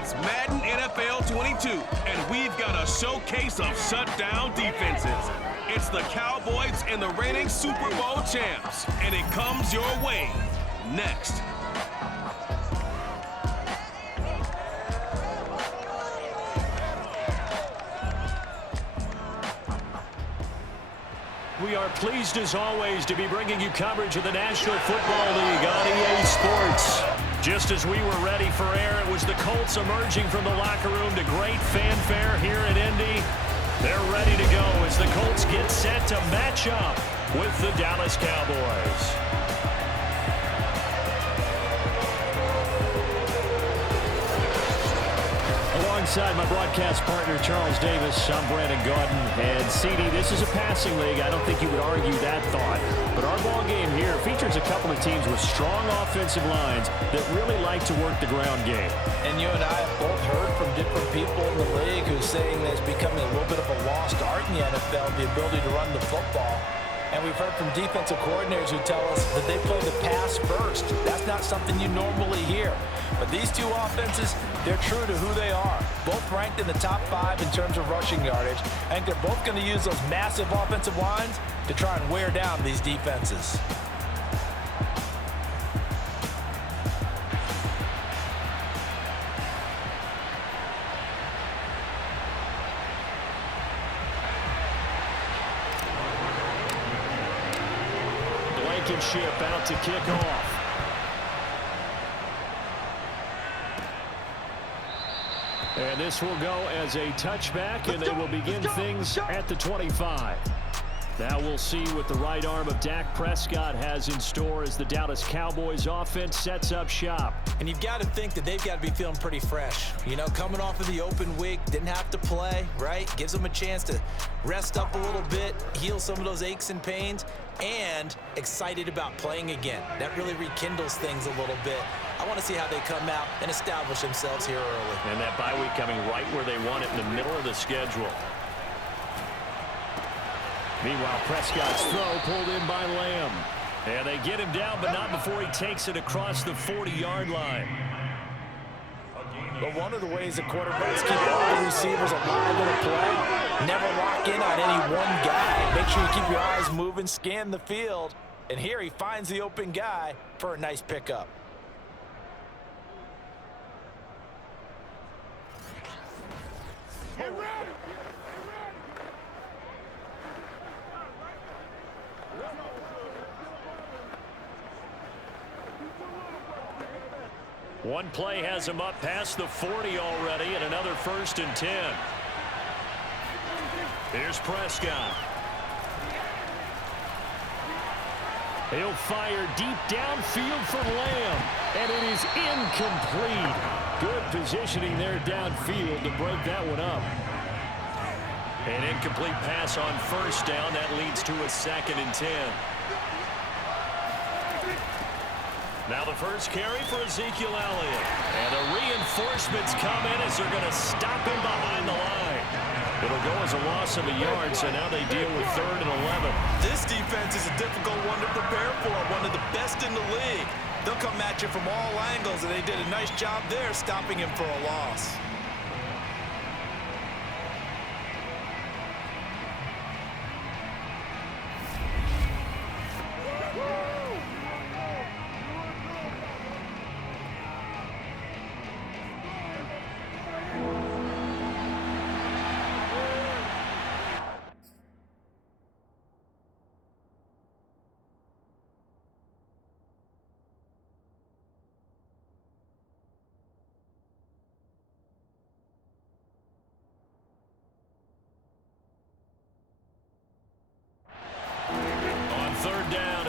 It's Madden NFL 22, and we've got a showcase of shutdown defenses. It's the Cowboys and the reigning Super Bowl champs, and it comes your way next. We are pleased, as always, to be bringing you coverage of the National Football League on EA Sports. Just as we were ready for air, it was the Colts emerging from the locker room to great fanfare here in Indy. They're ready to go as the Colts get set to match up with the Dallas Cowboys. Alongside my broadcast partner, Charles Davis, I'm Brandon Gaudin. And CD, this is a passing league. I don't think you would argue that thought. But our ball game here features a couple of teams with strong offensive lines that really like to work the ground game. And you and I have both heard from different people in the league who's saying that it's becoming a little bit of a lost art in the NFL, the ability to run the football. And we've heard from defensive coordinators who tell us that they play the pass first. That's not something you normally hear. But these two offenses, they're true to who they are. Both ranked in the top 5 in terms of rushing yardage. I think they're both going to use those massive offensive lines to try and wear down these defenses. Blankenship out to kick off. And this will go as a touchback, and they will begin things at the 25. Now we'll see what the right arm of Dak Prescott has in store as the Dallas Cowboys offense sets up shop. And you've got to think that they've got to be feeling pretty fresh. You know, coming off of the open week, didn't have to play, right? Gives them a chance to rest up a little bit, heal some of those aches and pains, and excited about playing again. That really rekindles things a little bit. I want to see how they come out and establish themselves here early. And that bye week coming right where they want it in the middle of the schedule. Meanwhile, Prescott's throw pulled in by Lamb. And they get him down, but not before he takes it across the 40-yard line. But one of the ways that quarterbacks keep all the receivers alive in a play, never lock in on any one guy. Make sure you keep your eyes moving, scan the field. And here he finds the open guy for a nice pickup. One play has him up past the 40 already, and another 1st and 10. Here's Prescott. He'll fire deep downfield from Lamb, and it is incomplete. Good positioning there downfield to break that one up. An incomplete pass on 1st down. That leads to a 2nd and 10. Now the first carry for Ezekiel Elliott. And the reinforcements come in as they're going to stop him behind the line. It'll go as a loss of a yard, so now they deal with 3rd and 11. This defense is a difficult one to prepare for, one of the best in the league. They'll come at you from all angles, and they did a nice job there stopping him for a loss.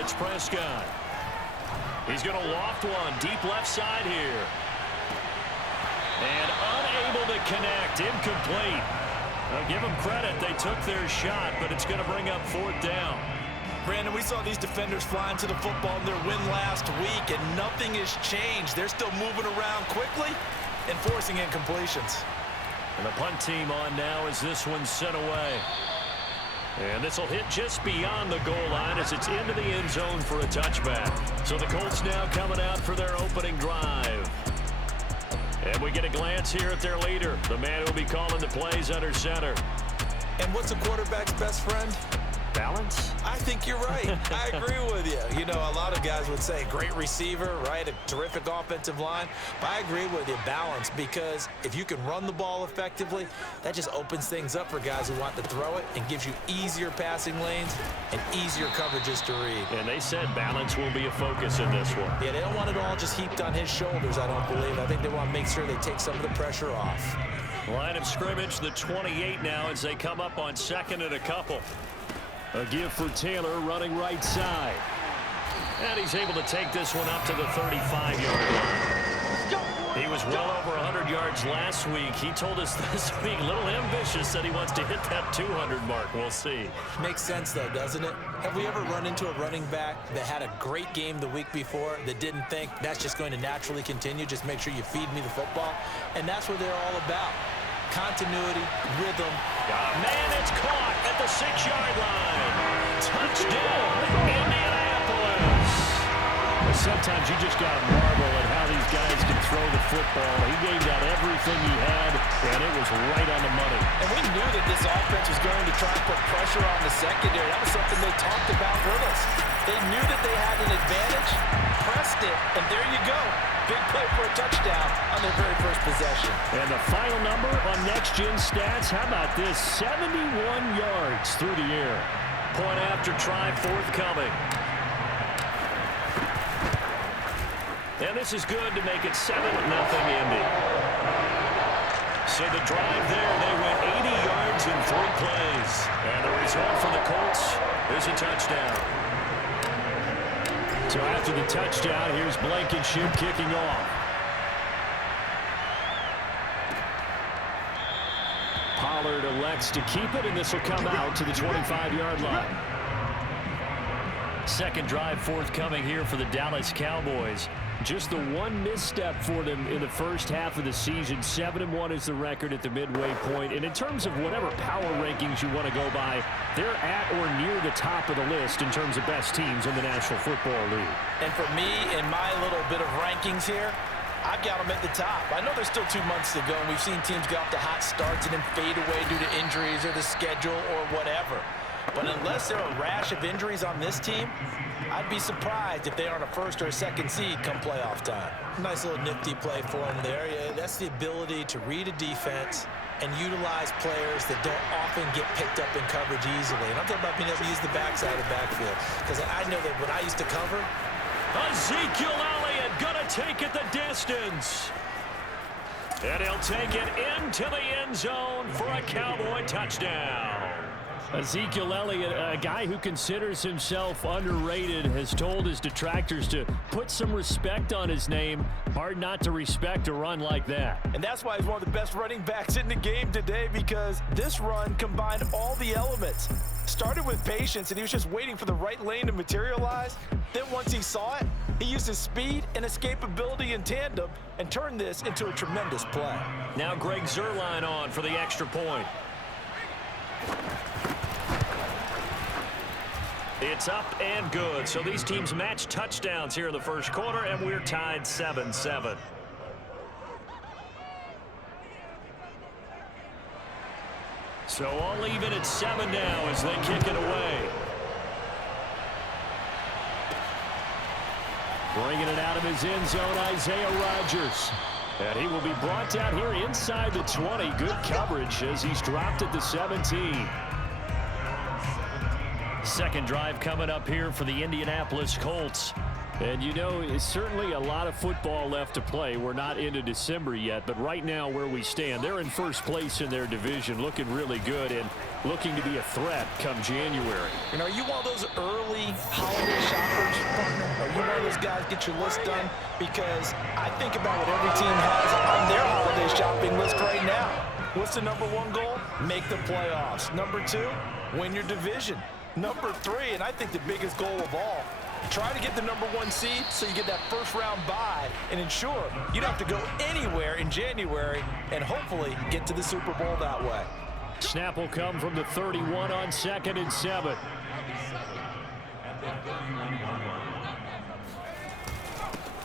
It's Prescott. He's going to loft one deep left side here. And unable to connect. Incomplete. I'll give them credit. They took their shot, but it's going to bring up 4th down. Brandon, we saw these defenders flying to the football in their win last week, and nothing has changed. They're still moving around quickly and forcing incompletions. And the punt team on now as this one's sent away. And this will hit just beyond the goal line as it's into the end zone for a touchback. So the Colts now coming out for their opening drive. And we get a glance here at their leader, the man who will be calling the plays under center. And what's a quarterback's best friend? Balance? I think you're right. I agree with you. You know, a lot of guys would say great receiver, right? A terrific offensive line. But I agree with you, balance, because if you can run the ball effectively, that just opens things up for guys who want to throw it and gives you easier passing lanes and easier coverages to read. And they said balance will be a focus in this one. Yeah, they don't want it all just heaped on his shoulders, I don't believe. I think they want to make sure they take some of the pressure off. Line of scrimmage, the 28 now as they come up on second and a couple. A give for Taylor running right side. And he's able to take this one up to the 35-yard line. He was well over 100 yards last week. He told us this week, a little ambitious, said he wants to hit that 200 mark. We'll see. Makes sense, though, doesn't it? Have we ever run into a running back that had a great game the week before that didn't think that's just going to naturally continue? Just make sure you feed me the football. And that's what they're all about. Continuity, rhythm. Man, it's caught at the 6-yard line. Touchdown, Indianapolis. Sometimes you just got to marvel at how these guys can throw the football. He gave that everything he had, and it was right on the money. And we knew that this offense was going to try and put pressure on the secondary. That was something they talked about with us. They knew that they had an advantage, pressed it, and there you go. Big play for a touchdown on their very first possession. And the final number on Next Gen Stats, how about this? 71 yards through the air. Point after try forthcoming. And this is good to make it 7-0 Indy. So the drive there, they went 80 yards in 3 plays. And the result for the Colts is a touchdown. So after the touchdown, here's Blankenship kicking off. Pollard elects to keep it, and this will come out to the 25-yard line. Second drive forthcoming here for the Dallas Cowboys. Just the one misstep for them in the first half of the season. 7-1 is the record at the midway point. And in terms of whatever power rankings you want to go by, they're at or near the top of the list in terms of best teams in the National Football League. And for me, in my little bit of rankings here, I've got them at the top. I know there's still 2 months to go, and we've seen teams get off to hot starts and then fade away due to injuries or the schedule or whatever. But unless there are a rash of injuries on this team, I'd be surprised if they aren't a first or a second seed come playoff time. Nice little nifty play for them there. Yeah, that's the ability to read a defense and utilize players that don't often get picked up in coverage easily. And I'm talking about being able to use the backside of the backfield. Because I know that when I used to cover, Ezekiel Elliott gonna take it the distance. And he'll take it into the end zone for a Cowboy touchdown. Ezekiel Elliott, a guy who considers himself underrated, has told his detractors to put some respect on his name. Hard not to respect a run like that. And that's why he's one of the best running backs in the game today, because this run combined all the elements. Started with patience, and he was just waiting for the right lane to materialize. Then once he saw it, he used his speed and escapability in tandem and turned this into a tremendous play. Now Greg Zuerlein on for the extra point. It's up and good. So these teams match touchdowns here in the first quarter, and we're tied 7-7. So all even at 7 now as they kick it away. Bringing it out of his end zone, Isaiah Rodgers. And he will be brought down here inside the 20. Good coverage as he's dropped at the 17. Second drive coming up here for the Indianapolis Colts. And you know, it's certainly a lot of football left to play. We're not into December yet, but right now where we stand, they're in first place in their division, looking really good and looking to be a threat come January. And are you one of those early holiday shoppers, partner? Are you one of those guys get your list done? Because I think about what every team has on their holiday shopping list right now. What's the #1 goal? Make the playoffs. #2, win your division. #3, and I think the biggest goal of all, try to get the #1 seed so you get that first-round bye and ensure you don't have to go anywhere in January and hopefully get to the Super Bowl that way. Snap will come from the 31 on 2nd and 7.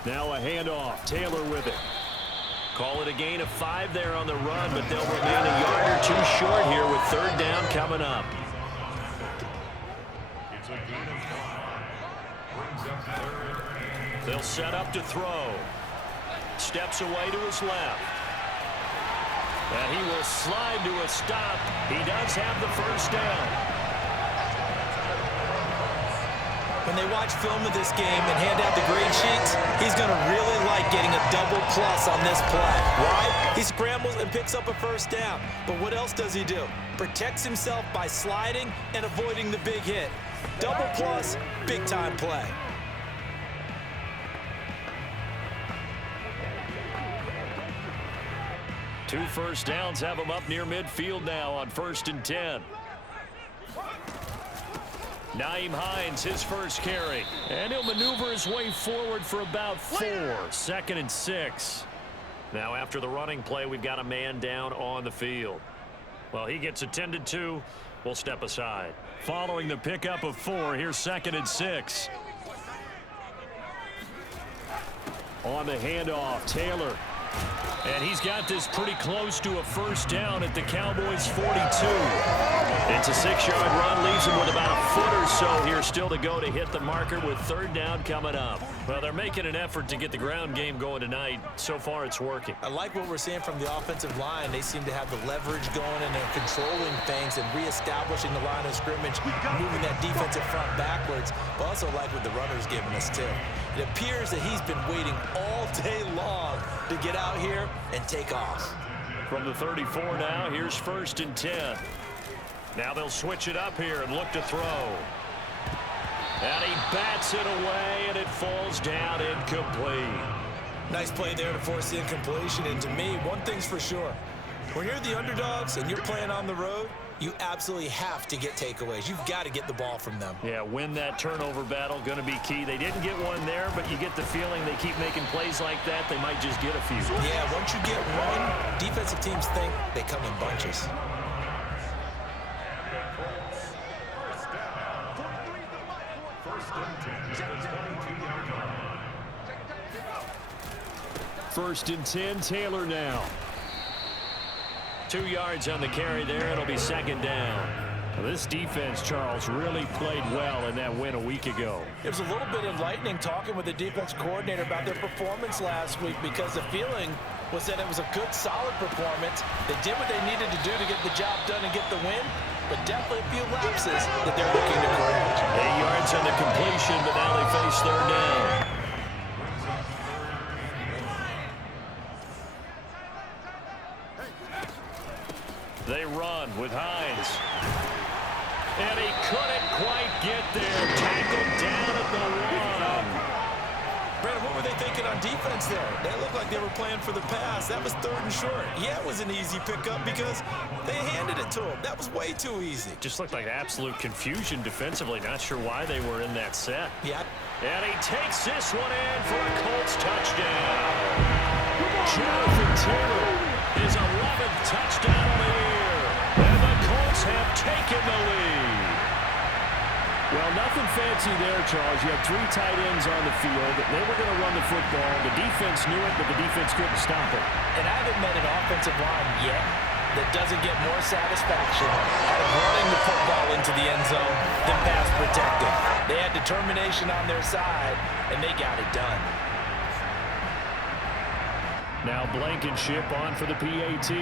Now a handoff. Taylor with it. Call it a gain of 5 there on the run, but they'll remain a yard or 2 short here with third down coming up. They'll set up to throw. Steps away to his left. And he will slide to a stop. He does have the first down. When they watch film of this game and hand out the grade sheets, he's going to really like getting a double plus on this play. Why? He scrambles and picks up a first down. But what else does he do? Protects himself by sliding and avoiding the big hit. Double plus, big-time play. Two first downs have him up near midfield now on 1st and 10. Nyheim Hines, his first carry. And he'll maneuver his way forward for about 4. 2nd and 6. Now after the running play, we've got a man down on the field. Well, he gets attended to. We'll step aside. Following the pickup of 4, here's 2nd and 6. On the handoff, Taylor. And he's got this pretty close to a first down at the Cowboys' 42. It's a 6-yard run, leaves him with about a foot or so here still to go to hit the marker with third down coming up. Well, they're making an effort to get the ground game going tonight. So far, it's working. I like what we're seeing from the offensive line. They seem to have the leverage going, and they're controlling things and reestablishing the line of scrimmage, moving that defensive front backwards. But also like what the runner's giving us, too. It appears that he's been waiting all day long to get out here and take off. From the 34 now, here's 1st and 10. Now they'll switch it up here and look to throw. And he bats it away, and it falls down incomplete. Nice play there to force the incompletion. And to me, one thing's for sure. When you're the underdogs and you're playing on the road, you absolutely have to get takeaways. You've got to get the ball from them. Yeah, win that turnover battle, going to be key. They didn't get one there, but you get the feeling they keep making plays like that, they might just get a few. Yeah, once you get one, defensive teams think they come in bunches. First and 10, Taylor now. 2 yards on the carry there. It'll be 2nd down. Well, this defense, Charles, really played well in that win a week ago. It was a little bit enlightening talking with the defense coordinator about their performance last week, because the feeling was that it was a good, solid performance. They did what they needed to do to get the job done and get the win, but definitely a few lapses that they're looking to correct. 8 yards on the completion, but now they face third down. They run with Hines. And he couldn't quite get there. Tackled down at the 1. Brandon, what were they thinking on defense there? They looked like they were playing for the pass. That was 3rd and short. Yeah, it was an easy pickup because they handed it to him. That was way too easy. Just looked like absolute confusion defensively. Not sure why they were in that set. Yeah. And he takes this one in for a Colts touchdown. Jonathan Taylor, his 11th touchdown of the year. And the Colts have taken the lead. Well, nothing fancy there, Charles. You have 3 tight ends on the field. They were going to run the football. The defense knew it, but the defense couldn't stop it. And I haven't met an offensive line yet that doesn't get more satisfaction out of running the football into the end zone than pass protecting. They had determination on their side, and they got it done. Now Blankenship on for the PAT.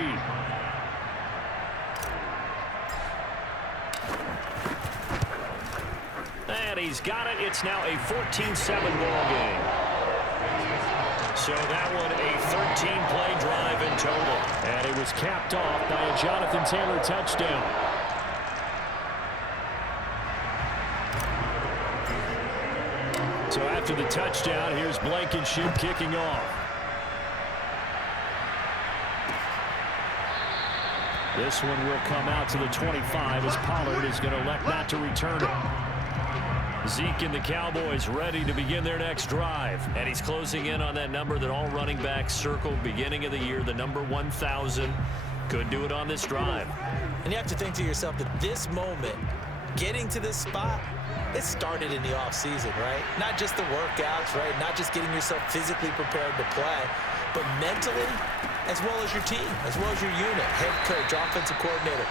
And he's got it. It's now a 14-7 ball game. So that one a 13-play drive in total. And it was capped off by a Jonathan Taylor touchdown. So after the touchdown, here's Blankenship kicking off. This one will come out to the 25 as Pollard is going to elect not to return it. Zeke and the Cowboys ready to begin their next drive. And he's closing in on that number that all running backs circled beginning of the year, the number 1,000. Could do it on this drive. And you have to think to yourself that this moment, getting to this spot, it started in the offseason, right? Not just the workouts, right? Not just getting yourself physically prepared to play. but mentally, as well as your team, as well as your unit, head coach, offensive coordinator.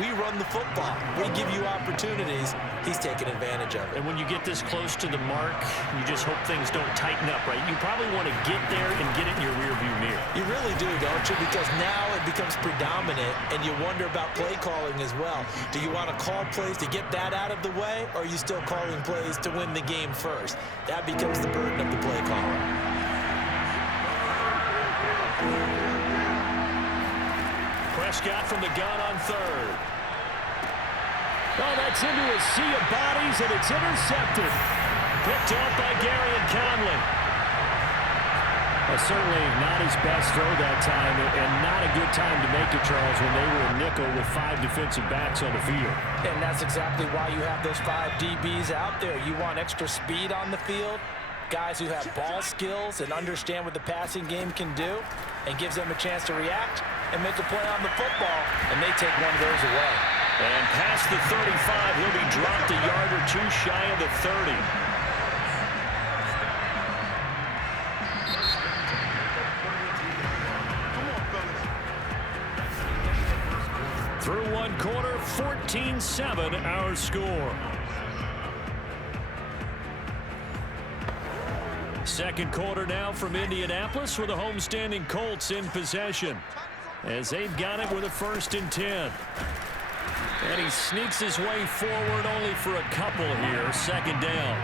We run the football. We give you opportunities. He's taking advantage of it. And when you get this close to the mark, you just hope things don't tighten up, right? You probably want to get there and get it in your rearview mirror. You really do, don't you? Because now it becomes predominant, and you wonder about play calling as well. Do you want to call plays to get that out of the way, or are you still calling plays to win the game first? That becomes the burden of the play caller. Prescott from the gun on third. Oh, that's into a sea of bodies, and it's intercepted. Picked up by Gary and Conley. Certainly not his best throw that time, and not a good time to make it, Charles, when they were a nickel with 5 defensive backs on the field. And that's exactly why you have those 5 DBs out there. You want extra speed on the field, guys who have ball skills and understand what the passing game can do, and gives them a chance to react and make a play on the football, and they take one of those away. And past the 35, he'll be dropped a yard or two shy of the 30. Through one quarter, 14-7 our score. Second quarter now from Indianapolis with the homestanding Colts in possession, as they've got it with a 1st and 10. And he sneaks his way forward only for a couple here. 2nd down.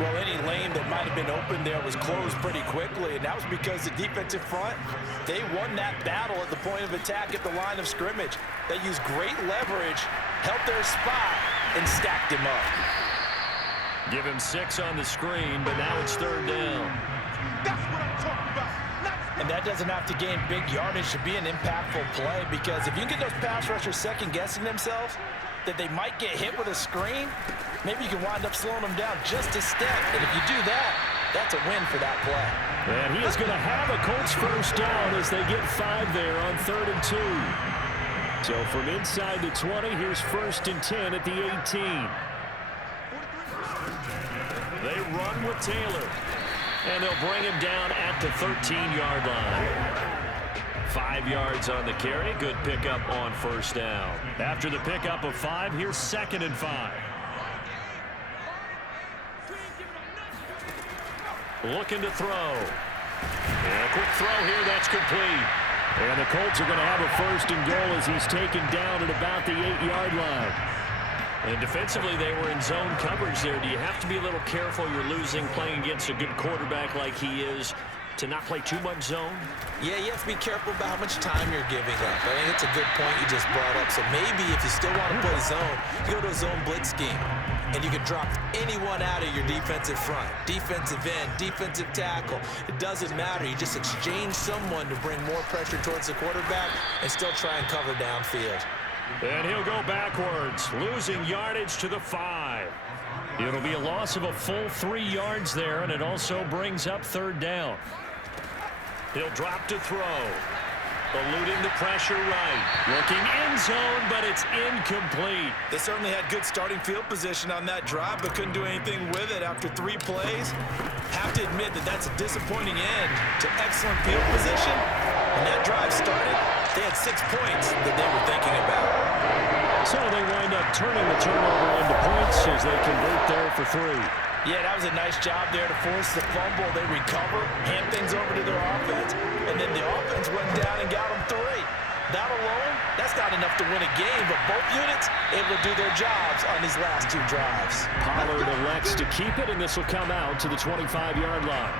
Well, any lane that might have been open there was closed pretty quickly, and that was because the defensive front, they won that battle at the point of attack at the line of scrimmage. They used great leverage, held their spot, and stacked him up. Give him 6 on the screen, but now it's 3rd down. That's what I'm talking about. And that doesn't have to gain big yardage to be an impactful play, because if you can get those pass rushers second-guessing themselves that they might get hit with a screen, maybe you can wind up slowing them down just a step. And if you do that, that's a win for that play. And he is going to have a Colts 1st down as they get 5 there on 3rd and 2. So from inside the 20, here's 1st and 10 at the 18. They run with Taylor, and they'll bring him down at the 13-yard line. 5 yards on the carry. Good pickup on 1st down. After the pickup of 5, here's 2nd and 5. Looking to throw. And a quick throw here, that's complete. And the Colts are going to have a 1st and goal as he's taken down at about the 8-yard line. And defensively, they were in zone coverage there. Do you have to be a little careful? You're losing, playing against a good quarterback like he is, to not play too much zone? Yeah, you have to be careful about how much time you're giving up. I think it's a good point you just brought up. So maybe if you still want to play zone, you go to a zone blitz scheme, and you can drop anyone out of your defensive front, defensive end, defensive tackle. It doesn't matter. You just exchange someone to bring more pressure towards the quarterback and still try and cover downfield. And he'll go backwards, losing yardage to the 5. It'll be a loss of a full 3 yards there, and it also brings up 3rd down. He'll drop to throw. Eluding the pressure right. Looking end zone, but it's incomplete. They certainly had good starting field position on that drive, but couldn't do anything with it after 3 plays. Have to admit that that's a disappointing end to excellent field position. When that drive started, they had 6 points that they were thinking about. So they wind up turning the turnover into points as they convert there for 3. Yeah, that was a nice job there to force the fumble. They recover, hand things over to their offense, and then the offense went down and got them 3. That alone, that's not enough to win a game, but both units able to do their jobs on these last 2 drives. Pollard elects to keep it, and this will come out to the 25-yard line.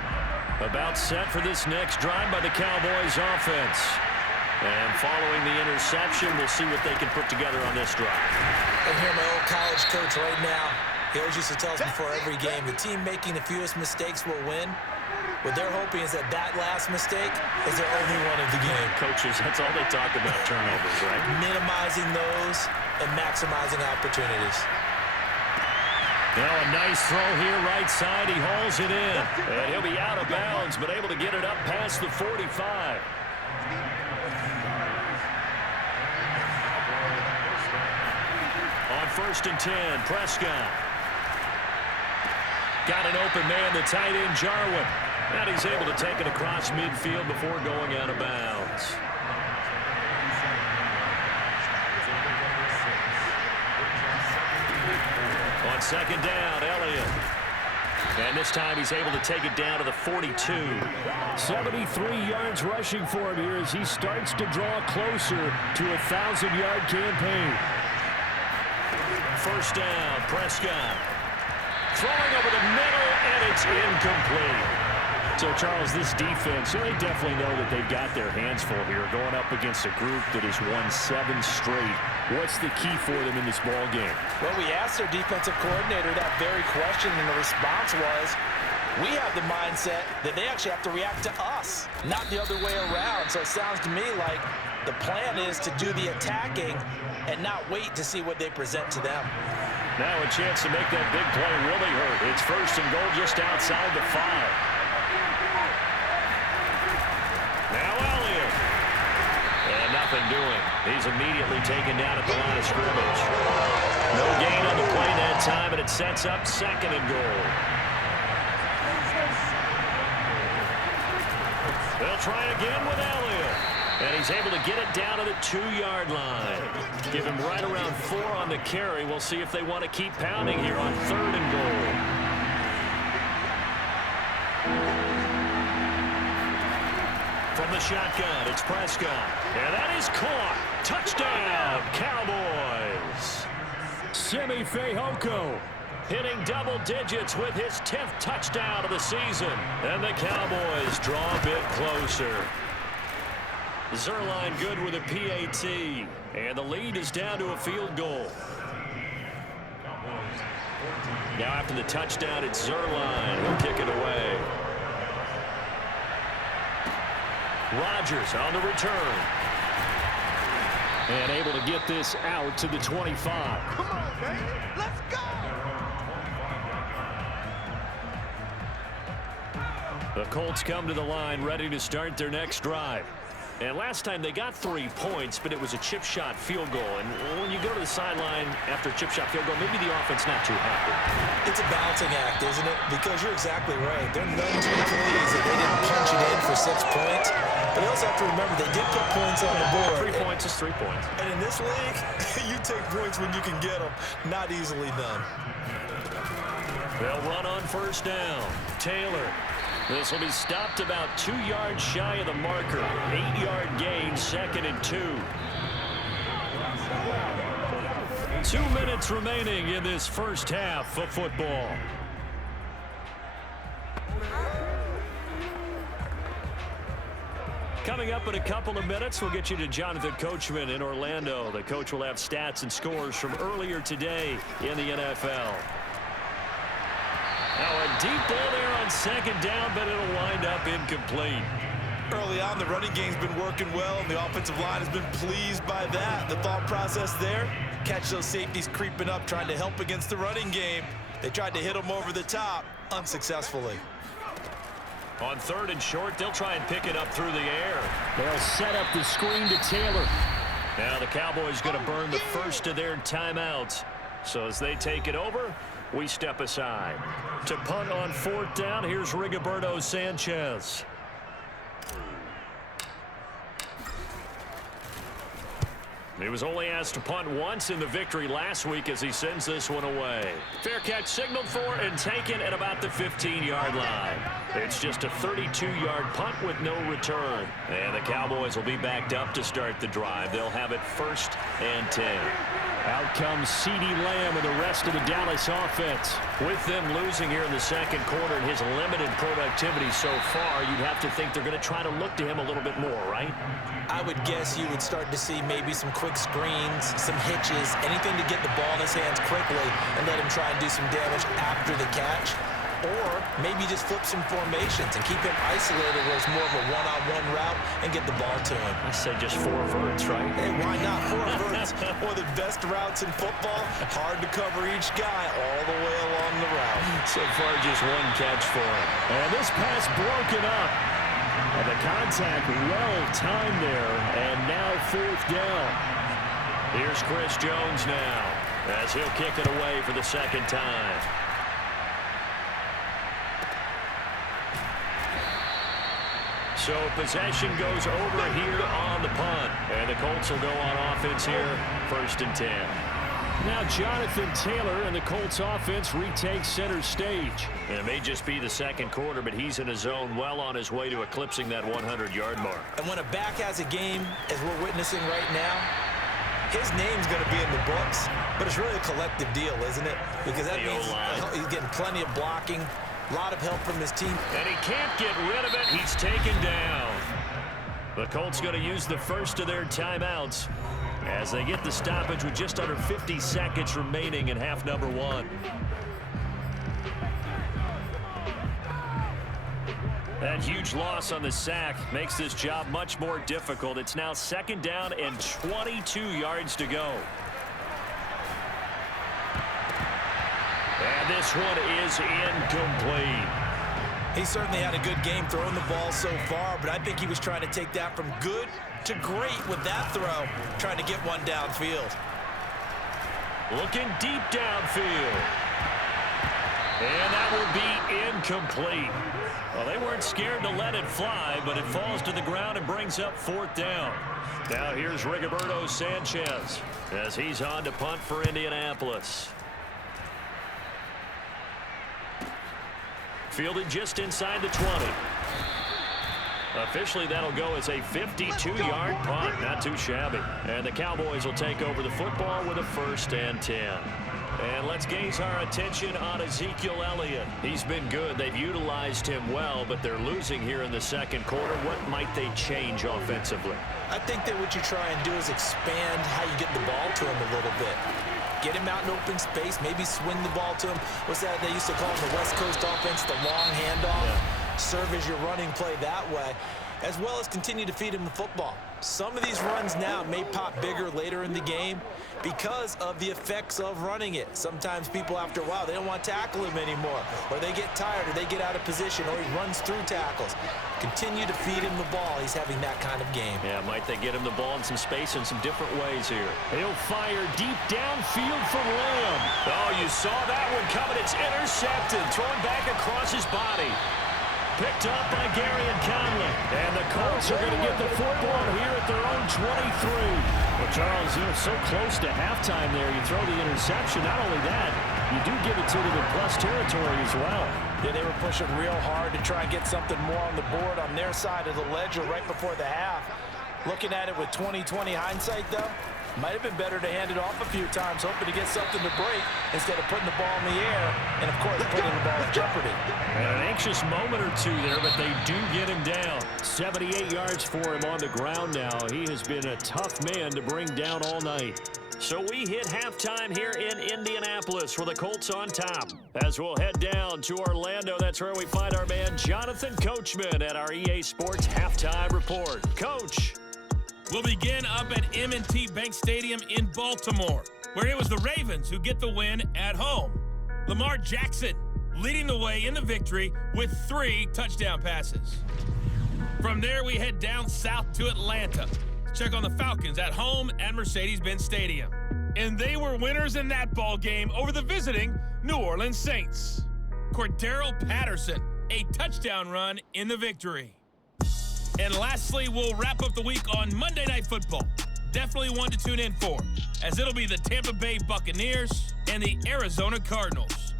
About set for this next drive by the Cowboys offense. And following the interception, we'll see what they can put together on this drive. I hear my old college coach right now. He always used to tell us before every game, the team making the fewest mistakes will win. What they're hoping is that that last mistake is their only one of the game. Coaches, that's all they talk about, turnovers, right? Minimizing those and maximizing opportunities. Now a nice throw here right side. He hauls it in. And he'll be out of bounds, but able to get it up past the 45. On 1st and 10, Prescott. Got an open man, the tight end, Jarwin. And he's able to take it across midfield before going out of bounds. On second down, Elliott. And this time he's able to take it down to the 42. 73 yards rushing for him here as he starts to draw closer to a 1,000-yard campaign. First down, Prescott. Throwing over the middle, and it's incomplete. So, Charles, this defense, they definitely know that they've got their hands full here going up against a group that has won 7 straight. What's the key for them in this ball game? Well, we asked their defensive coordinator that very question, and the response was, we have the mindset that they actually have to react to us, not the other way around. So it sounds to me like the plan is to do the attacking and not wait to see what they present to them. Now a chance to make that big play really hurt. It's first and goal just outside the 5. Now Elliott. And nothing doing. He's immediately taken down at the line of scrimmage. No gain on the play that time, and it sets up second and goal. They'll try again with Elliott. And he's able to get it down to the 2-yard line. Give him right around 4 on the carry. We'll see if they want to keep pounding here on third and goal. From the shotgun, it's Prescott. And that is caught. Touchdown, Cowboys. Simi Fehoko hitting double digits with his 10th touchdown of the season. And the Cowboys draw a bit closer. Zerline good with a PAT. And the lead is down to a field goal. Now after the touchdown, it's Zerline. He'll kick it away. Rodgers on the return. And able to get this out to the 25. Come on, baby. Let's go. The Colts come to the line ready to start their next drive. And last time they got 3 points, but it was a chip shot field goal. And when you go to the sideline after a chip shot field goal, maybe the offense not too happy. It's a balancing act, isn't it? Because you're exactly right. They're none too pleased that they didn't punch it in for 6 points. But you also have to remember they did put points on the board. 3 points is 3 points. And in this league, you take points when you can get them. Not easily done. They'll run on first down. Taylor. This will be stopped about 2 yards shy of the marker. 8-yard gain, second and 2. 2 minutes remaining in this first half of football. Coming up in a couple of minutes, we'll get you to Jonathan Coachman in Orlando. The coach will have stats and scores from earlier today in the NFL. Now a deep ball there on second down, but it'll wind up incomplete. Early on, the running game's been working well, and the offensive line has been pleased by that. The thought process there, catch those safeties creeping up, trying to help against the running game. They tried to hit them over the top, unsuccessfully. On third and short, they'll try and pick it up through the air. They'll set up the screen to Taylor. Now the Cowboys going to burn the first of their timeouts. So as they take it over, we step aside. To punt on fourth down, here's Rigoberto Sanchez. He was only asked to punt once in the victory last week as he sends this one away. Fair catch signaled for and taken at about the 15-yard line. It's just a 32-yard punt with no return. And the Cowboys will be backed up to start the drive. They'll have it first and 10. Out comes CeeDee Lamb and the rest of the Dallas offense. With them losing here in the second quarter and his limited productivity so far, you'd have to think they're going to try to look to him a little bit more, right? I would guess you would start to see maybe some quick screens, some hitches, anything to get the ball in his hands quickly and let him try and do some damage after the catch. Or maybe just flip some formations and keep him isolated where it's more of a one-on-one route and get the ball to him. I say just 4 verts, right? Hey, why not? 4 verts. One of the best routes in football. Hard to cover each guy all the way along the route. So far, just 1 catch for him. And this pass broken up. And the contact well timed there. And now fourth down. Here's Chris Jones now as he'll kick it away for the second time. So possession goes over here on the punt. And the Colts will go on offense here, 1st and 10. Now Jonathan Taylor and the Colts offense retakes center stage. And it may just be the second quarter, but he's in a zone well on his way to eclipsing that 100-yard mark. And when a back has a game, as we're witnessing right now, his name's going to be in the books, but it's really a collective deal, isn't it? Because that means he's getting plenty of blocking, a lot of help from his team. And he can't get rid of it. He's taken down. The Colts going to use the first of their timeouts as they get the stoppage with just under 50 seconds remaining in half number 1. That huge loss on the sack makes this job much more difficult. It's now 2nd down and 22 yards to go. And this one is incomplete. He certainly had a good game throwing the ball so far, but I think he was trying to take that from good to great with that throw, trying to get one downfield. Looking deep downfield. And that will be incomplete. Well, they weren't scared to let it fly, but it falls to the ground and brings up 4th down. Now here's Rigoberto Sanchez as he's on to punt for Indianapolis. Fielded just inside the 20. Officially, that'll go as a 52-yard punt. Not too shabby. And the Cowboys will take over the football with a 1st and 10. And let's gaze our attention on Ezekiel Elliott. He's been good. They've utilized him well, but they're losing here in the second quarter. What might they change offensively? I think that what you try and do is expand how you get the ball to him a little bit. Get him out in open space, maybe swing the ball to him. What's that they used to call in the West Coast offense, the long handoff? Yeah. Serve as your running play that way, as well as continue to feed him the football. Some of these runs now may pop bigger later in the game because of the effects of running it. Sometimes people, after a while, they don't want to tackle him anymore, or they get tired, or they get out of position, or he runs through tackles. Continue to feed him the ball. He's having that kind of game. Yeah, might they get him the ball in some space in some different ways here. He'll fire deep downfield for Lamb. Oh, you saw that one coming. It's intercepted. Thrown back across his body. Picked up by Gary and Conley. And the Colts are going to get the football here at their own 23. Well, Charles, so close to halftime there. You throw the interception. Not only that, you do give it to them in plus territory as well. Yeah, they were pushing real hard to try and get something more on the board on their side of the ledger right before the half. Looking at it with 20/20 hindsight, though, might have been better to hand it off a few times, hoping to get something to break instead of putting the ball in the air and, of course, putting the ball in jeopardy. And an anxious moment or two there, but they do get him down. 78 yards for him on the ground now. He has been a tough man to bring down all night. So we hit halftime here in Indianapolis with the Colts on top. As we'll head down to Orlando, that's where we find our man Jonathan Coachman at our EA Sports Halftime Report. Coach. We'll begin up at M&T Bank Stadium in Baltimore, where it was the Ravens who get the win at home. Lamar Jackson leading the way in the victory with 3 touchdown passes. From there, we head down south to Atlanta. Check on the Falcons at home at Mercedes-Benz Stadium. And they were winners in that ball game over the visiting New Orleans Saints. Cordero Patterson, a touchdown run in the victory. And lastly, we'll wrap up the week on Monday Night Football. Definitely one to tune in for, as it'll be the Tampa Bay Buccaneers and the Arizona Cardinals.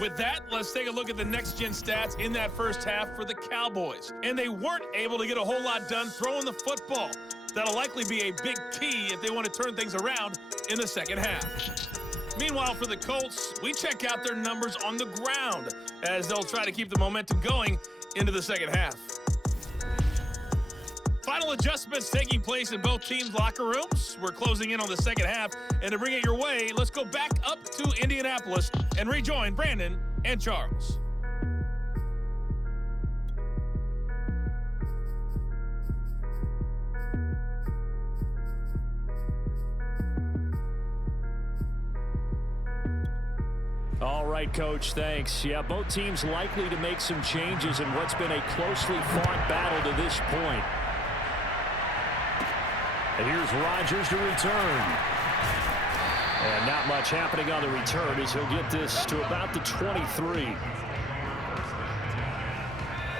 With that, let's take a look at the next-gen stats in that first half for the Cowboys. And they weren't able to get a whole lot done throwing the football. That'll likely be a big key if they want to turn things around in the second half. Meanwhile, for the Colts, we check out their numbers on the ground as they'll try to keep the momentum going into the second half. Final adjustments taking place in both teams' locker rooms. We're closing in on the second half, and to bring it your way, let's go back up to Indianapolis and rejoin Brandon and Charles. All right, Coach, thanks. Yeah, both teams likely to make some changes in what's been a closely fought battle to this point. And here's Rodgers to return. And not much happening on the return as he'll get this to about the 23.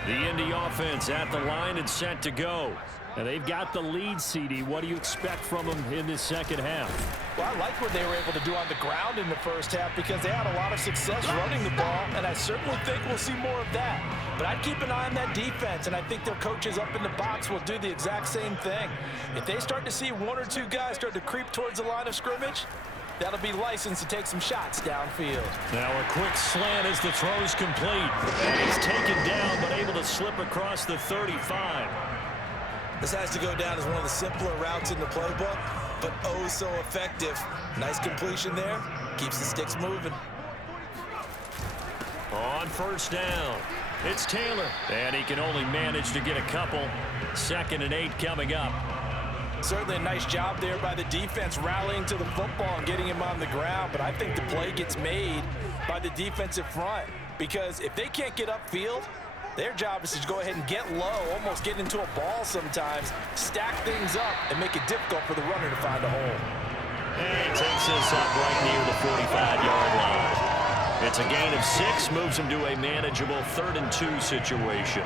The Indy offense at the line and set to go. And they've got the lead, CD. What do you expect from them in this second half? Well, I like what they were able to do on the ground in the first half because they had a lot of success running the ball, and I certainly think we'll see more of that. But I'd keep an eye on that defense, and I think their coaches up in the box will do the exact same thing. If they start to see one or two guys start to creep towards the line of scrimmage, that'll be licensed to take some shots downfield. Now a quick slant as the throw's complete. And he's taken down, but able to slip across the 35. This has to go down as one of the simpler routes in the playbook, but oh so effective. Nice completion there. Keeps the sticks moving. On first down, it's Taylor. And he can only manage to get a couple. 2nd and 8 coming up. Certainly a nice job there by the defense rallying to the football and getting him on the ground, but I think the play gets made by the defensive front because if they can't get upfield, their job is to go ahead and get low, almost get into a ball sometimes, stack things up, and make it difficult for the runner to find a hole. And he takes this up right near the 45-yard line. It's a gain of 6, moves him to a manageable 3rd and 2 situation.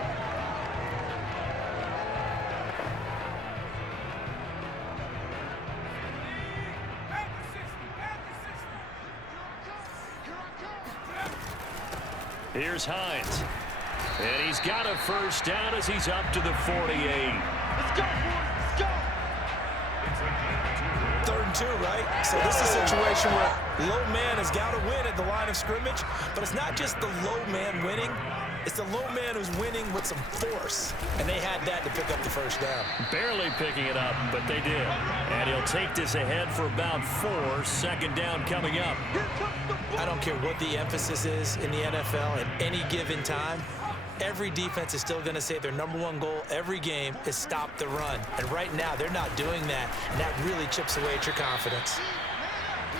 Here's Hines. And he's got a first down as he's up to the 48. Let's go, boys. Let's go. 3rd and 2, right? So this is a situation where low man has got to win at the line of scrimmage, but it's not just the low man winning. It's the low man who's winning with some force, and they had that to pick up the first down. Barely picking it up, but they did. And he'll take this ahead for about 4. 2nd down coming up. I don't care what the emphasis is in the NFL at any given time. Every defense is still going to say their #1 goal every game is stop the run. And right now, they're not doing that, and that really chips away at your confidence.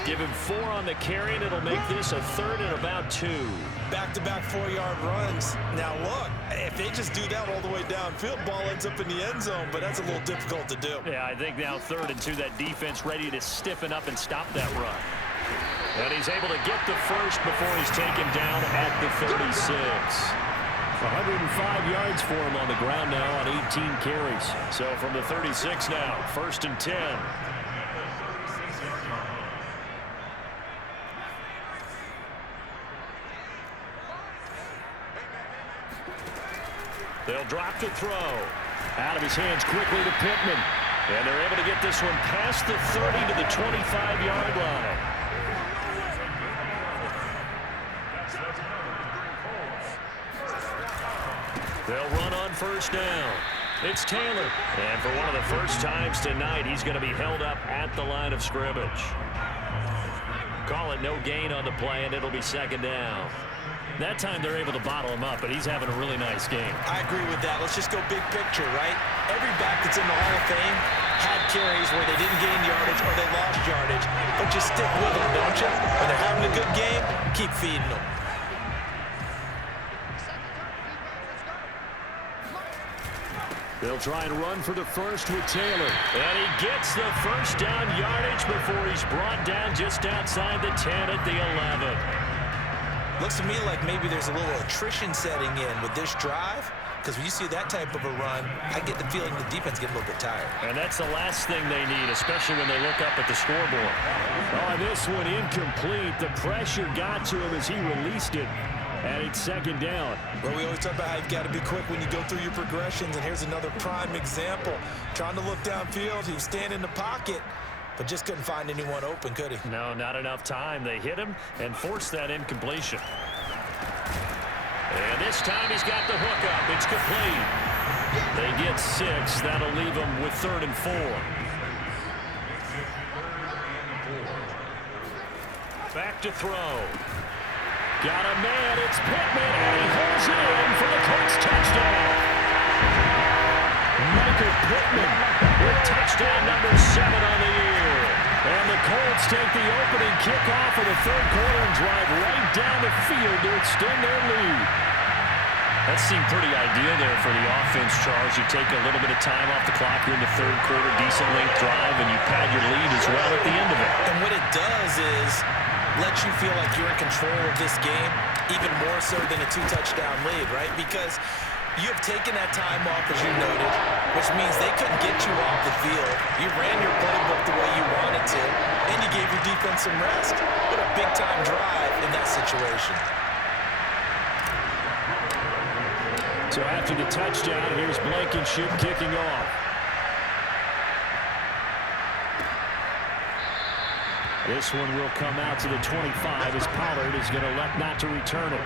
Give him 4 on the carry, and it'll make this a 3rd and about 2. Back-to-back 4-yard runs. Now, look, if they just do that all the way downfield, ball ends up in the end zone, but that's a little difficult to do. Yeah, I think now 3rd and 2, that defense ready to stiffen up and stop that run. And he's able to get the first before he's taken down at the 36. 105 yards for him on the ground now on 18 carries. So from the 36 now, 1st and 10. They'll drop to throw. Out of his hands quickly to Pittman. And they're able to get this one past the 30 to the 25-yard line. They'll run on first down. It's Taylor. And for one of the first times tonight, he's going to be held up at the line of scrimmage. Call it no gain on the play, and it'll be 2nd down. That time they're able to bottle him up, but he's having a really nice game. I agree with that. Let's just go big picture, right? Every back that's in the Hall of Fame had carries where they didn't gain yardage or they lost yardage, but you stick with them, don't you? When they're having a good game, keep feeding them. They'll try and run for the first with Taylor. And he gets the first down yardage before he's brought down just outside the 10 at the 11. Looks to me like maybe there's a little attrition setting in with this drive, because when you see that type of a run, I get the feeling the defense gets a little bit tired. And that's the last thing they need, especially when they look up at the scoreboard. Oh, this one incomplete. The pressure got to him as he released it. And it's 2nd down. Well, we always talk about how you've got to be quick when you go through your progressions, and here's another prime example. Trying to look downfield, he was standing in the pocket, but just couldn't find anyone open, could he? No, not enough time. They hit him and forced that incompletion. And this time he's got the hook up. It's complete. They get 6. That'll leave them with 3rd and 4. Back to throw. Got a man, it's Pittman, and he holds it in for the Colts touchdown. Michael Pittman with touchdown number 7 on the year. And the Colts take the opening kickoff of the 3rd quarter and drive right down the field to extend their lead. That seemed pretty ideal there for the offense, Charles. You take a little bit of time off the clock here in the 3rd quarter, decent length drive, and you pad your lead as well at the end of it. And what it does lets you feel like you're in control of this game, even more so than a 2-touchdown lead, right? Because you have taken that time off, as you noted, which means they couldn't get you off the field. You ran your playbook the way you wanted to, and you gave your defense some rest. What a big-time drive in that situation. So after the touchdown, here's Blankenship kicking off. This one will come out to the 25 as Pollard is going to elect not to return it.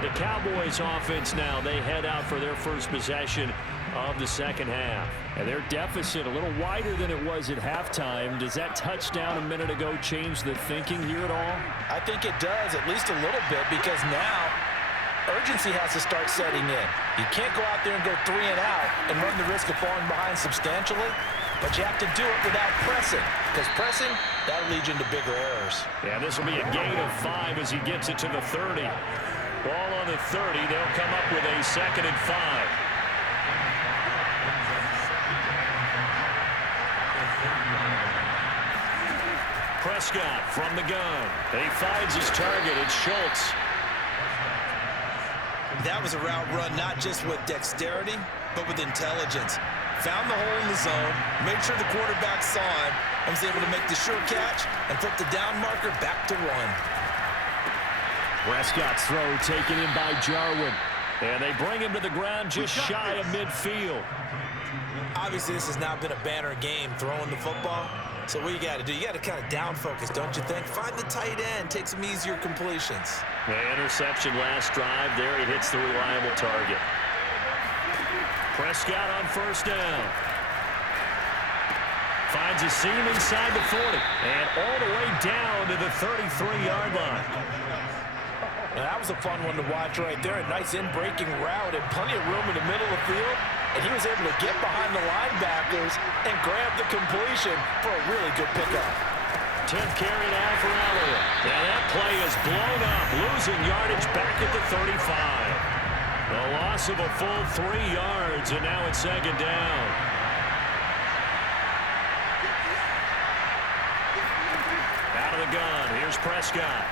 The Cowboys offense now, they head out for their first possession of the second half. And their deficit a little wider than it was at halftime. Does that touchdown a minute ago change the thinking here at all? I think it does, at least a little bit, because now urgency has to start setting in. You can't go out there and go 3 and out and run the risk of falling behind substantially, but you have to do it without pressing, because pressing, that'll lead you into bigger errors. Yeah, this will be a gain of 5 as he gets it to the 30. Ball on the 30. They'll come up with a 2nd and 5. Prescott from the gun. And he finds his target. It's Schultz. That was a route run not just with dexterity, but with intelligence. Found the hole in the zone, made sure the quarterback saw him, and was able to make the sure catch and flip the down marker back to 1. Prescott's throw taken in by Jarwin. And they bring him to the ground just shy of midfield. Obviously, this has now been a banner game throwing the football. So what you got to do, you got to kind of down focus, don't you think? Find the tight end, take some easier completions. The interception last drive there. He hits the reliable target. Prescott on first down. Finds a seam inside the 40. And all the way down to the 33-yard line. Now, that was a fun one to watch right there. A nice in-breaking route and plenty of room in the middle of the field. And he was able to get behind the linebackers and grab the completion for a really good pickup. 10th carry now for Elliott. Yeah, that play is blown up, losing yardage back at the 35. A loss of a full 3 yards, and now it's 2nd down. Out of the gun, here's Prescott.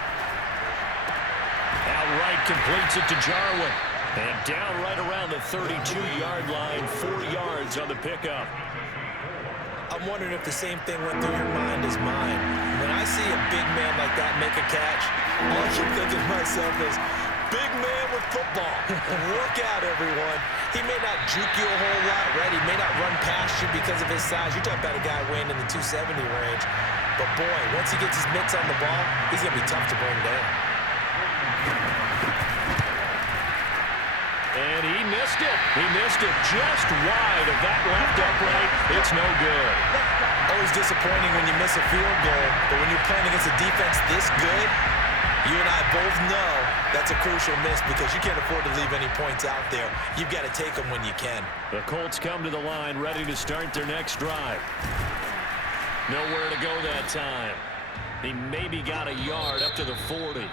Outright completes it to Jarwin. And down right around the 32-yard line, 4 yards on the pickup. I'm wondering if the same thing went through your mind as mine. When I see a big man like that make a catch, all I keep thinking to myself is, big man with football. Look out, everyone. He may not juke you a whole lot, right? He may not run past you because of his size. You're talking about a guy weighing in the 270 range. But, boy, once he gets his mitts on the ball, he's going to be tough to bring down. And he missed it. He missed it just wide of that left upright. It's no good. Always disappointing when you miss a field goal, but when you're playing against a defense this good, you and I both know that's a crucial miss because you can't afford to leave any points out there. You've got to take them when you can. The Colts come to the line ready to start their next drive. Nowhere to go that time. He maybe got a yard up to the 40.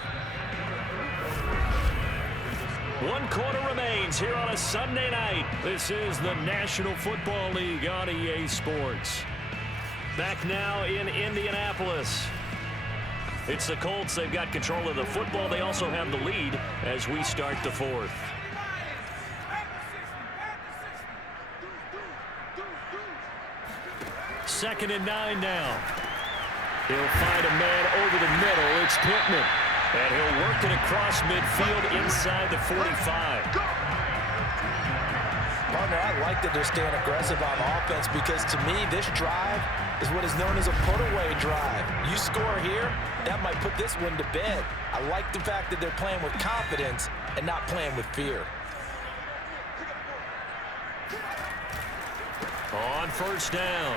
1 quarter remains here on a Sunday night. This is the National Football League on EA Sports. Back now in Indianapolis. It's the Colts. They've got control of the football. They also have the lead as we start the 4th. Second and 9 now. He'll find a man over the middle. It's Pittman. And he'll work it across midfield inside the 45. Partner, I like that they're staying aggressive on offense because to me, this drive is what is known as a put-away drive. You score here, that might put this one to bed. I like the fact that they're playing with confidence and not playing with fear. On first down,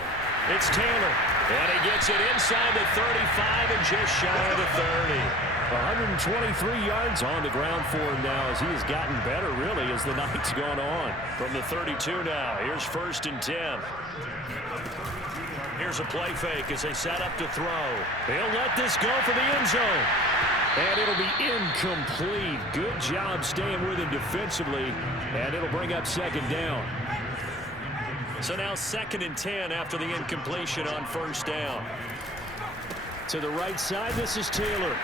it's Taylor. And he gets it inside the 35 and just shy of the 30. 123 yards on the ground for him now as he has gotten better, really, as the night's gone on. From the 32 now, here's 1st and 10. Here's a play fake as they set up to throw. He'll let this go for the end zone. And it'll be incomplete. Good job staying with him defensively. And it'll bring up 2nd down. So now 2nd and 10 after the incompletion on 1st down. To the right side, this is Taylor.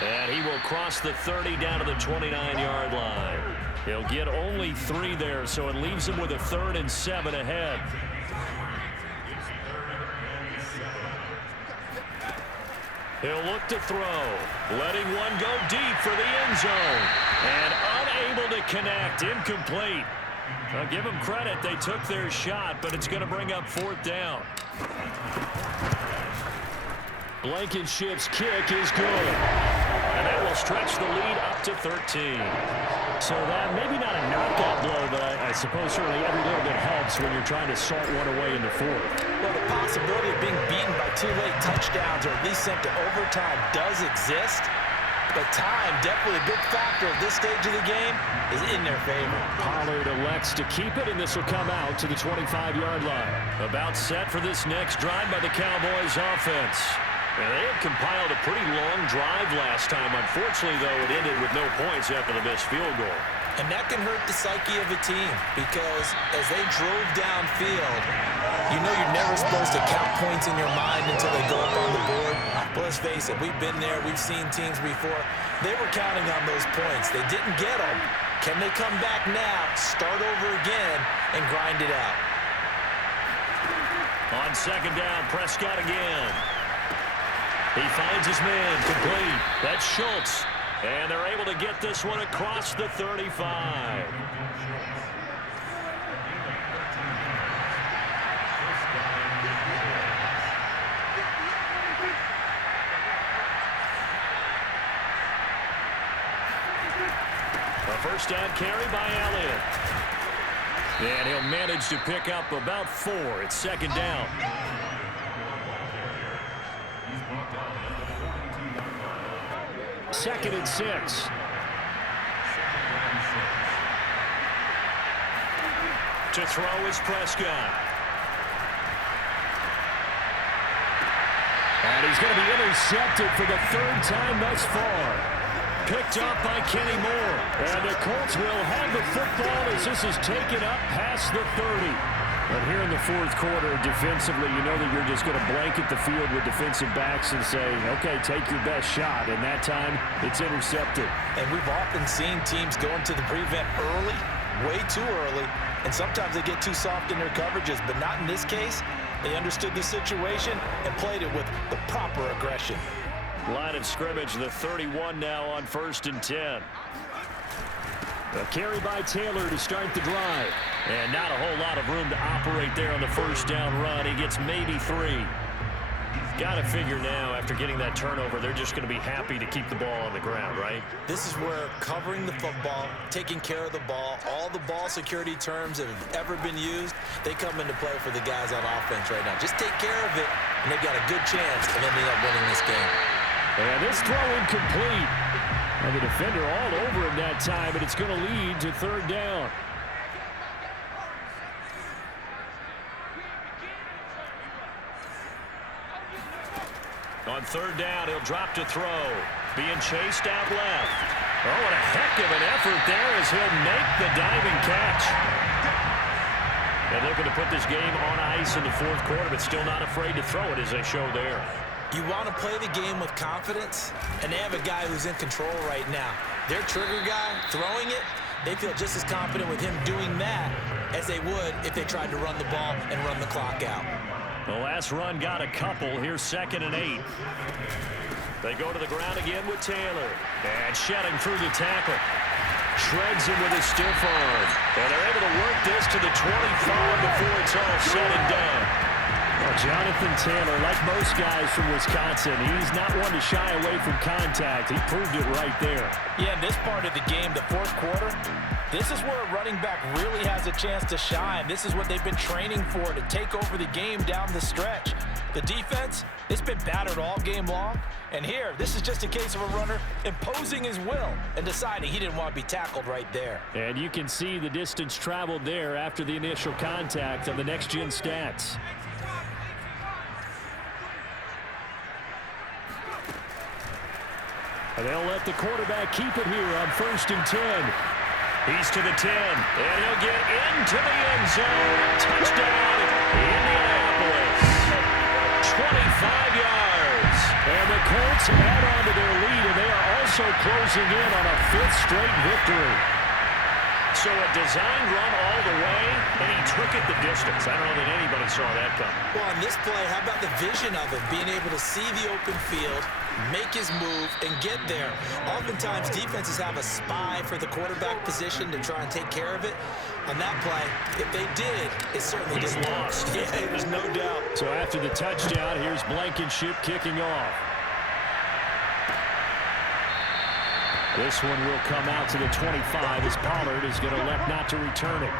And he will cross the 30 down to the 29-yard line. He'll get only 3 there, so it leaves him with a 3rd and 7 ahead. He'll look to throw, letting one go deep for the end zone. And unable to connect, incomplete. I'll give them credit, they took their shot, but it's going to bring up 4th down. Blankenship's kick is good. And that will stretch the lead up to 13. So that maybe not a knockout blow, but I suppose certainly every little bit helps when you're trying to salt one away in the 4th. Well, the possibility of being beaten by 2 late touchdowns or at least sent to overtime does exist. But time, definitely a big factor at this stage of the game, is in their favor. Pollard elects to keep it, and this will come out to the 25-yard line. About set for this next drive by the Cowboys offense. And they had compiled a pretty long drive last time. Unfortunately, though, it ended with no points after the missed field goal. And that can hurt the psyche of a team because as they drove downfield, you know you're never supposed to count points in your mind until they go up on the board. But let's face it, we've been there. We've seen teams before. They were counting on those points. They didn't get them. Can they come back now, start over again, and grind it out? On 2nd down, Prescott again. He finds his man, complete. That's Schultz. And they're able to get this one across the 35. A 1st down carry by Elliott. And he'll manage to pick up about 4 at 2nd down. 2nd and 6. To throw is Prescott. And he's going to be intercepted for the 3rd time thus far. Picked up by Kenny Moore. And the Colts will have the football as this is taken up past the 30. But here in the 4th quarter, defensively, you know that you're just going to blanket the field with defensive backs and say, okay, take your best shot. And that time, it's intercepted. And we've often seen teams go into the prevent early, way too early, and sometimes they get too soft in their coverages. But not in this case. They understood the situation and played it with the proper aggression. Line of scrimmage, the 31 now on 1st and 10. A carry by Taylor to start the drive. And not a whole lot of room to operate there on the 1st down run. He gets maybe 3. Got to figure now, after getting that turnover, they're just going to be happy to keep the ball on the ground, right? This is where covering the football, taking care of the ball, all the ball security terms that have ever been used, they come into play for the guys on offense right now. Just take care of it, and they've got a good chance of ending up winning this game. And this throw incomplete. And the defender all over him that time, but it's going to lead to 3rd down. On 3rd down, he'll drop to throw. Being chased out left. Oh, and a heck of an effort there as he'll make the diving catch. And looking to put this game on ice in the 4th quarter, but still not afraid to throw it as they show there. You want to play the game with confidence, and they have a guy who's in control right now. Their trigger guy throwing it, they feel just as confident with him doing that as they would if they tried to run the ball and run the clock out. The last run got a couple. Here's 2nd and 8. They go to the ground again with Taylor. And shedding through the tackle. Shreds him with his stiff arm. And they're able to work this to the 25 before it's all said and done. Well, Jonathan Taylor, like most guys from Wisconsin, he's not one to shy away from contact. He proved it right there. Yeah, in this part of the game, the 4th quarter, this is where a running back really has a chance to shine. This is what they've been training for, to take over the game down the stretch. The defense, it's been battered all game long. And here, this is just a case of a runner imposing his will and deciding he didn't want to be tackled right there. And you can see the distance traveled there after the initial contact on the next-gen stats. And they'll let the quarterback keep it here on 1st and 10. He's to the 10, and he'll get into the end zone. Touchdown, Indianapolis. 25 yards. Colts add on to their lead, and they are also closing in on a 5th straight victory. So a designed run all the way, and he took it the distance. I don't know that anybody saw that coming. Well, on this play, how about the vision of it? Being able to see the open field, make his move, and get there. Oftentimes, defenses have a spy for the quarterback position to try and take care of it. On that play, if they did, it certainly He's didn't lost. Yeah, there's no doubt. So after the touchdown, here's Blankenship kicking off. This one will come out to the 25 as Pollard is going to elect not to return it.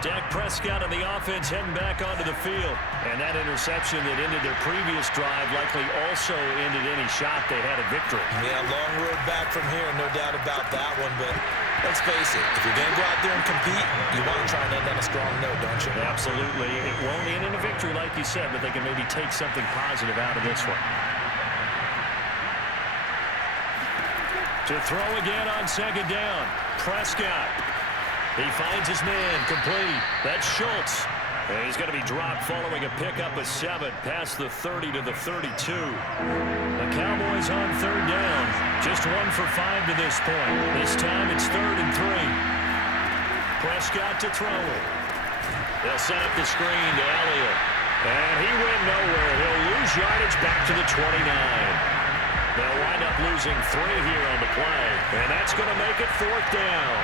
Dak Prescott and the offense heading back onto the field. And that interception that ended their previous drive likely also ended any shot they had at victory. Yeah, long road back from here, no doubt about that one. But let's face it, if you're going to go out there and compete, you want to try and end on a strong note, don't you? Absolutely. It won't end in a victory like you said, but they can maybe take something positive out of this one. To throw again on 2nd down. Prescott. He finds his man complete. That's Schultz. And he's going to be dropped following a pickup of 7 past the 30 to the 32. The Cowboys on 3rd down. Just 1 for 5 to this point. This time it's 3rd and 3. Prescott to throw it. They'll set up the screen to Elliott. And he went nowhere. He'll lose yardage back to the 29. They'll wind up losing 3 here on the play. And that's going to make it 4th down.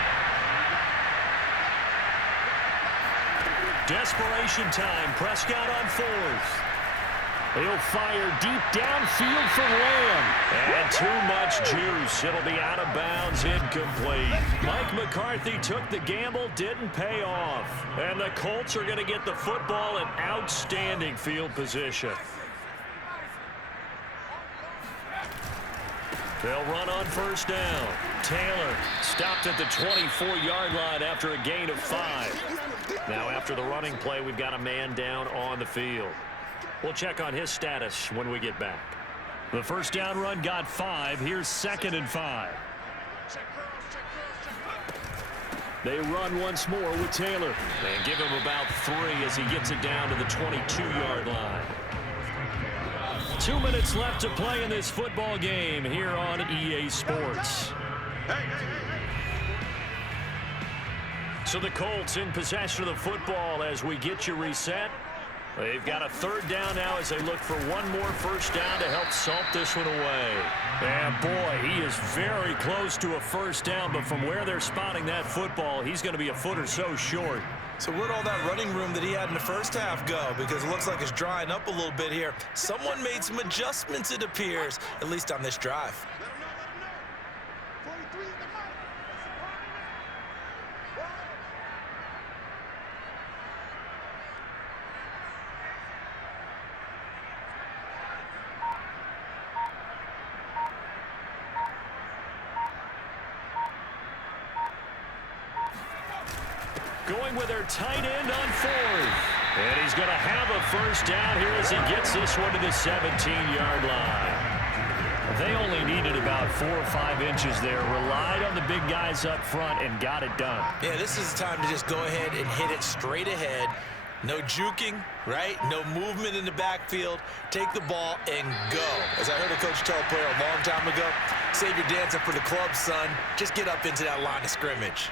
Desperation time. Prescott on 4th. He'll fire deep downfield for Lamb. And too much juice. It'll be out of bounds, incomplete. Mike McCarthy took the gamble, didn't pay off. And the Colts are going to get the football in outstanding field position. They'll run on 1st down. Taylor stopped at the 24-yard line after a gain of 5. Now after the running play, we've got a man down on the field. We'll check on his status when we get back. The 1st down run got 5. Here's 2nd and 5. They run once more with Taylor. And give him about 3 as he gets it down to the 22-yard line. 2 minutes left to play in this football game here on EA Sports. So the Colts in possession of the football as we get you reset. They've got a 3rd down now as they look for one more 1st down to help salt this one away. And boy, he is very close to a 1st down, but from where they're spotting that football, he's going to be a foot or so short. So where'd all that running room that he had in the first half go? Because it looks like it's drying up a little bit here. Someone made some adjustments, it appears, at least on this drive. Going with their tight end on 4th. And he's going to have a 1st down here as he gets this one to the 17-yard line. They only needed about 4 or 5 inches there, relied on the big guys up front, and got it done. Yeah, this is the time to just go ahead and hit it straight ahead. No juking, right? No movement in the backfield. Take the ball and go. As I heard a coach tell a player a long time ago, save your dancing for the club, son. Just get up into that line of scrimmage.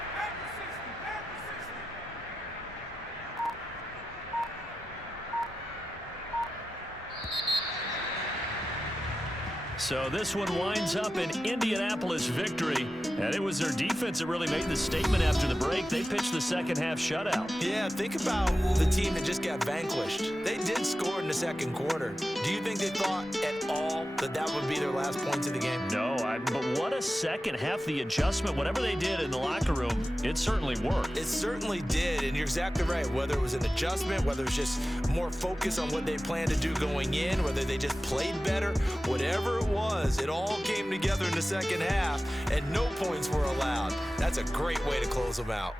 So this one winds up an Indianapolis victory, and it was their defense that really made the statement after the break. They pitched the 2nd half shutout. Yeah, think about the team that just got vanquished. They did score in the 2nd quarter. Do you think they thought at all that that would be their last points of the game? No, but what a 2nd half. The adjustment, whatever they did in the locker room, it certainly worked. It certainly did, and you're exactly right. Whether it was an adjustment, whether it was just more focus on what they planned to do going in, whether they just played better, whatever it was, it all came together in the 2nd half, and no points were allowed. That's a great way to close them out.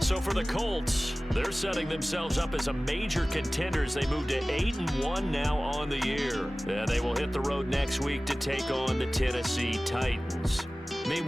So for the Colts, they're setting themselves up as a major contender as they move to 8-1 now on the year. They will hit the road next week to take on the Tennessee Titans.